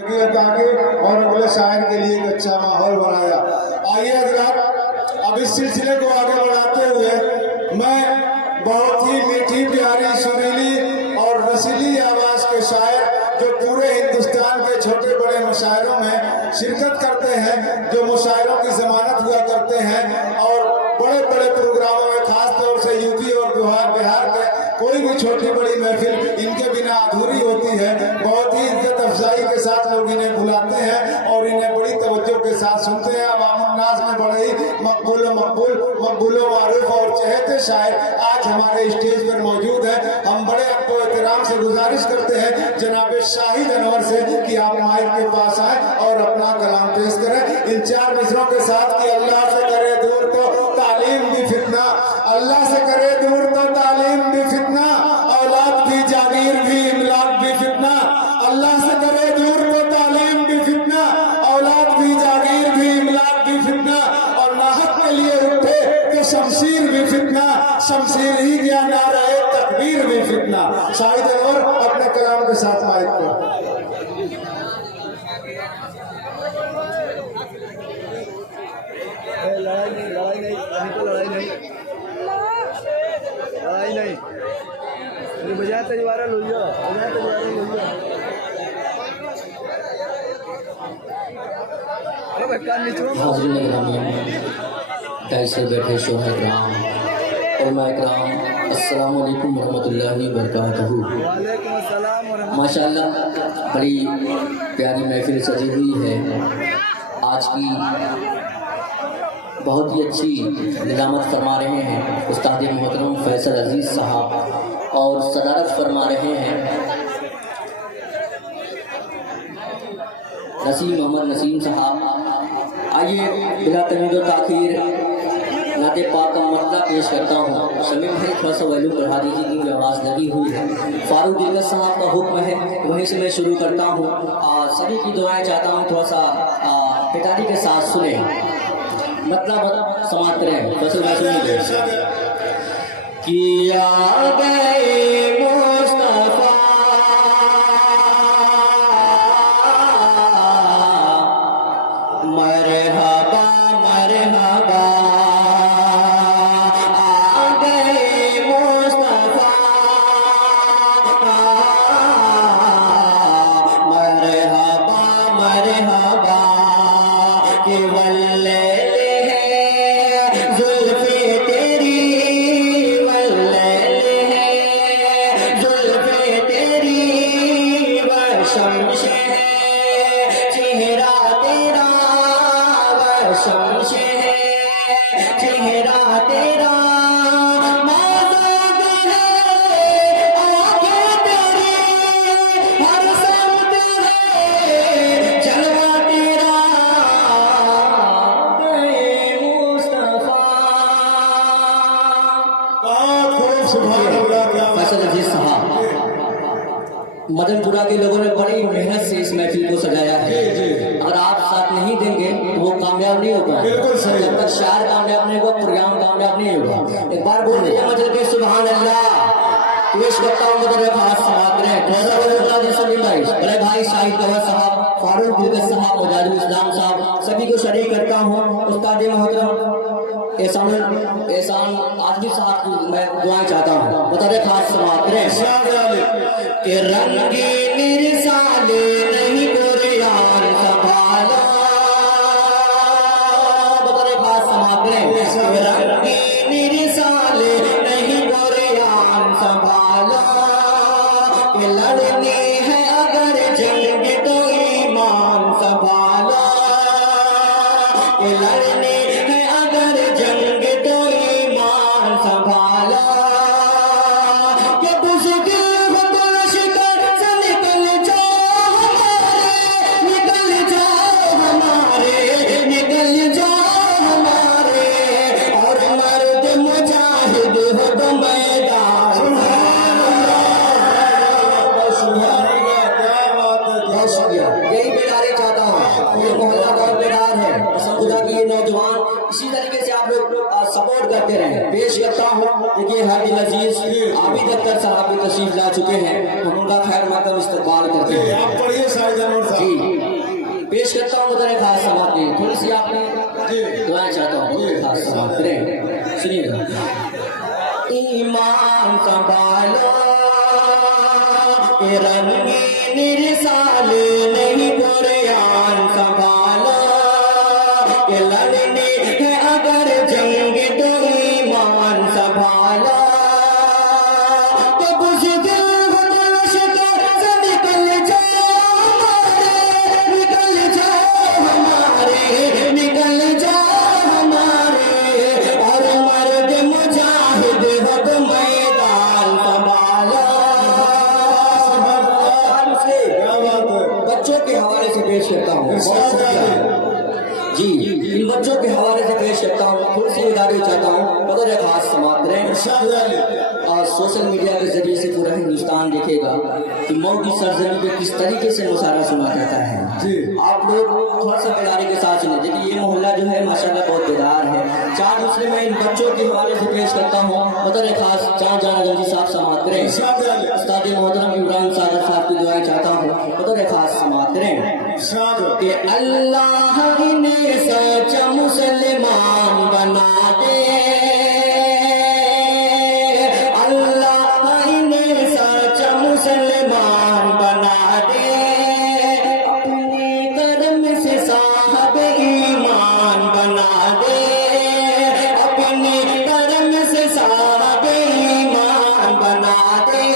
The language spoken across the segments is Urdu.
اور اگلے شاعر کے لیے ایک اچھا ماحول بنایا۔ آئیے حضرات، اب اس سلسلے کو آگے بڑھاتے ہوئے میں بہت ہی میٹھی پیاری سریلی اور رسیلی آواز کے شاعر جو پورے ہندوستان کے چھوٹے بڑے مشاعروں میں شرکت کرتے ہیں، جو مشاعروں کی ضمانت ہوا کرتے ہیں اور بڑے بڑے پروگراموں میں خاص طور سے یو پی اور بہار کے کوئی بھی چھوٹی بڑی محفل ان کے بنا ادھوری ہوتی ہے۔ بہت ہی عزت افزائی کے ساتھ لوگ انہیں بلاتے ہیں اور انہیں بڑی توجہ کے ساتھ سنتے ہیں۔ عوام الناس میں بڑے ہی مقبول و معروف اور چہتے شاعر آج ہمارے اسٹیج پر موجود ہیں۔ ہم بڑے ادب و احترام سے گزارش کرتے ہیں جناب شاہد انور سے کہ آپ مائک کے پاس آئیں اور اپنا کلام پیش کریں ان چار مصروں کے ساتھ کہ اللہ سے کرے دور تو تعلیم بھی فتنہ، اللہ سے کرے دور تو تعلیم بھی فتنہ، اولاد بھی جاگیر بھی املاک بھی فتنہ، اللہ سے کرے دور تو تعلیم بھی فتنہ، اولاد بھی جاگیر بھی املاک بھی فتنہ، اور ناحق کے لیے اٹھے کہ شمشیر بھی فتنہ، شمشیر ہی کیا نعرہ تکبیر بھی فتنہ۔ شاہد انور اپنے کلام کے ساتھ مائک پر۔ لڑائی نہیں بجائے تجوارہ لویا حاضرین گرامی، ایسے بیٹھے شوہر کرام، علماء کرام، السلام علیکم ورحمۃ اللہ وبرکاتہ۔ وعلیکم السلام ورحمۃ ماشاءاللہ بڑی پیاری محفل سجی ہوئی ہے۔ آج کی بہت ہی اچھی نظامت فرما رہے ہیں استاد محترم فیصل عزیز صاحب اور صدارت فرما رہے ہیں محمد نسیم صاحب۔ آئیے بلا تمید و تاخیر نعت پاک کا مطلع پیش کرتا ہوں۔ شمیم بھائی تھوڑا سا ویلو بڑھا دیجیے کیونکہ آواز لگی ہوئی ہے۔ فاروق دیگر صاحب کا حکم ہے، وہیں سے میں شروع کرتا ہوں۔ سبھی کی دعائیں چاہتا ہوں تھوڑا سا پٹاری کے ساتھ سنیں، مطلب سماعت کریں۔ فصل میں سنیں کیا گئے مصطفیٰ مرحبا مرحبا، آ گئے مصطفیٰ مرحبا مرحبا، کہ واللیل ہے زلف تیری، واللیل ہے زلف تیری، وشمس ہے چہرہ تیرا، وشمس ہے چہرہ تیرا، مازاد ہے آنکھیں تیری، ہر سمت ہے جلوہ تیرا، گئے مصطفیٰ۔ فیصل عزیز صاحب، مدن پورہ کے لوگوں نے بڑی محنت سے اس محفل کو سجایا ہے۔ اگر آپ ساتھ نہیں دیں گے تو وہ کامیاب نہیں ہوگا۔ جب تک شاعر کامیاب نہیں ہوگا پروگرام کامیاب نہیں ہوگا۔ ایک بار بول دیجیے مجھے کہ سبحان اللہ۔ پیش کرتا ہوں مدر خاص سماعت کریں بڑے بھائی شاہد گوہر صاحب، فاروق دیگر صاحب، مجاہد اسلام صاحب، سبھی کو شریک کرتا ہوں۔ استاد محترم احسان آدمی صاحب کی میں دعائیں چاہتا ہوں، مدر خاص سماعت کریں کہ رنگین رسالے نہیں قرآن سنبھالا، مدر خاص سماعت کریں رنگین رسالے نہیں قرآن سنبھالا، کہ لڑنی ہے اگر جنگ تو ایمان سنبھالا، کہ لڑنی ہے اگر جنگ تو ایمان سنبھالا، کہ بزدل ہو تو شکر سے نکل جاؤ ہمارے، نکل جاؤ ہمارے، نکل جاؤ ہمارے، اور مرد مجاہد ہو تو میدان یہی بیداری چاہتا ہوں۔ یہ محلہ بہت بیدار ہے، قسم خدا کی یہ نوجوان اسی طریقے سے آپ لوگ سپورٹ کرتے رہیں۔ پیش کرتا ہوں دیکھیے حاجی عزیز عابد اختر صاحب بھی تشریف لا چکے ہیں، ہم ان کا خیر مقدم استقبال کرتے ہیں۔ آپ پڑھیے شاہد انور صاحب۔ پیش کرتا ہوں ادھر خاص سماعت کی تھوڑی سی آپ نے دعائیں چاہتا ہوں ادھر خاص سماعت کریں سنیے گا ایمان سنبھالو رنگین رسال نہیں قرآن سنبھالو لڑنے ہے اگر جنگ تو ایمان سنبھالو جی ان بچوں کے حوالے سے پیش کرتا ہوں تھوڑی سی گزارش چاہتا ہوں بدر خاص سماعت کریں اور سوشل میڈیا کے ذریعے سے پورا ہندوستان دیکھے گا کہ مئو کی سرزمین پہ کس طریقے سے مظاہرہ سنا جاتا ہے آپ لوگ تھوڑا سا بیداری کے ساتھ سنیں دیکھیے یہ محلہ جو ہے ماشاءاللہ بہت بیدار ہے چار دوسرے میں ان بچوں کے حوالے سے پیش کرتا ہوں بدر خاص چار جانا گنجی صاحب سماعت کریں استاد محترم ابراہیم صادق صاحب کی دعائیں چاہتا ہوں بدر خاص سماعت کریں کہ اللہ نے سچا مسلمان بنا دے اللہ نے سچا مسلمان بنا دے اپنے کرم سے صاحب ایمان بنا دے اپنے کرم سے صاحب ایمان بنا دے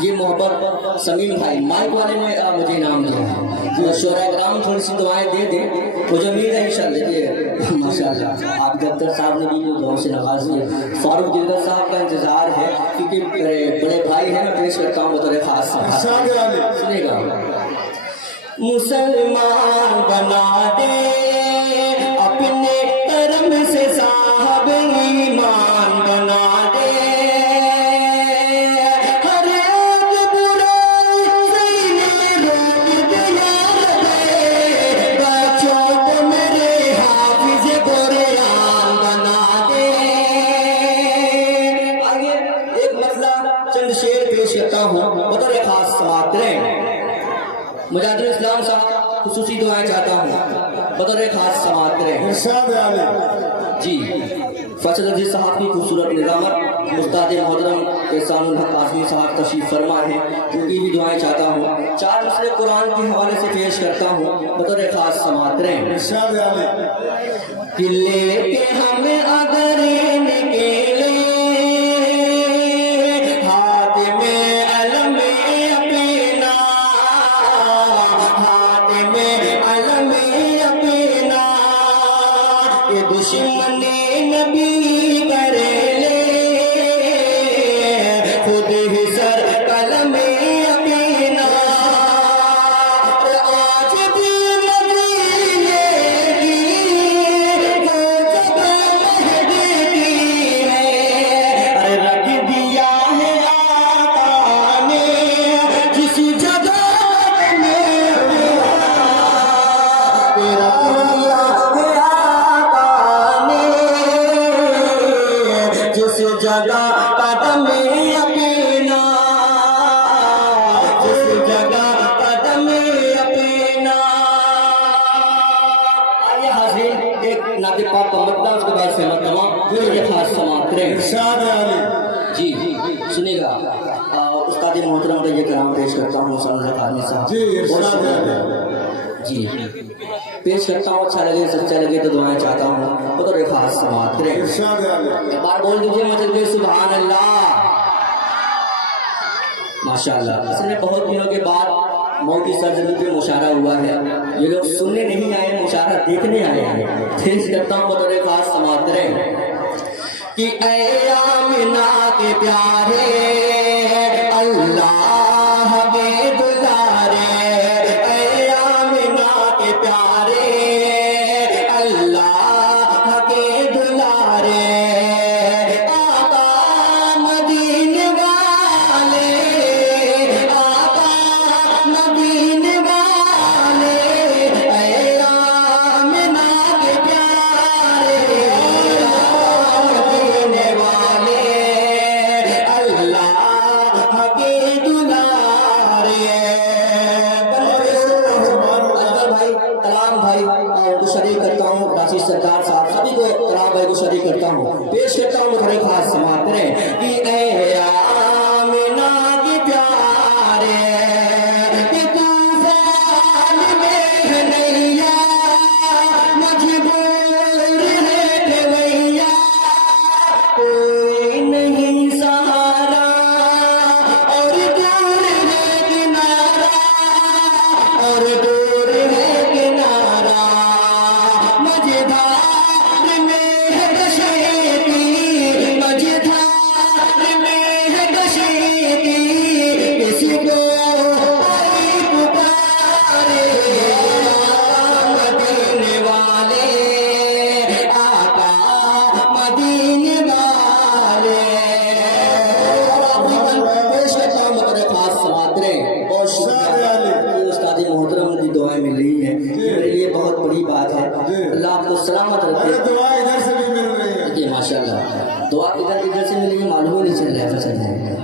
یہ محبت سمیم بھائی مائک والے نے مجھے انعام دیا ہے شعراء کرام تھوڑی سی دعائیں دے دیں مجھے امید ہے انشاءاللہ دیکھیے ماشاءاللہ آپ دفتر صاحب نے بھی دعاؤں سے نوازی ہے فاروق دلدر صاحب کا انتظار ہے کیونکہ بڑے بھائی ہیں میں پیش کرتا ہوں بطور خاص سنے گا مسلمان بنا دے اپنے کرم سے صاحب ایمان بنا دے مجاہد اسلام صاحب خصوصی دعائیں چاہتا ہوں بدر خاص سماعت کریں جی فیصل عزیز صاحب کی خوبصورت نظامت استاد محترم احسان الحق قاسمی صاحب تشریف فرما ہے ان کی بھی دعائیں چاہتا ہوں چار مسئلے قرآن کے حوالے سے پیش کرتا ہوں بدر خاص سماعت کریں کہ لے کے ہمیں اگر نکلے دشمن نبی کر لے خود ہی سر قلم اپنا آج بھی مدینے کی وہ جگہ مہدی ہے رکھ دیا ہے آقا نے جس جگہ میں تیرا جگہ قدم اپنا جس جگہ قدم اپنا آئیے حاضرین ایک نعت پاک کا مطلب اس کے بعد سے تمام یہ خاص سماعت کریں جی سنیے گا استاد محترم کا یہ کلام پیش کرتا ہوں سنجا خانی صاحب جی پیش کرتا ہوں اچھا لگے سچا لگے تو دعائیں چاہتا ہوں تو ایک خاص سماعت کریں ایک بار بول دیجئے مجھے سبحان اللہ ماشاءاللہ اس نے بہت دنوں کے بعد مئو کی سرزمین پہ مشاعرہ ہوا ہے یہ لوگ سننے نہیں آئے مشاعرہ دیکھنے آئے ہیں پیش کرتا ہوں تو ایک خاص سماعت کریں کہ اے آمنہ کے پیارے اللہ کے دلارے آقا مدینے والے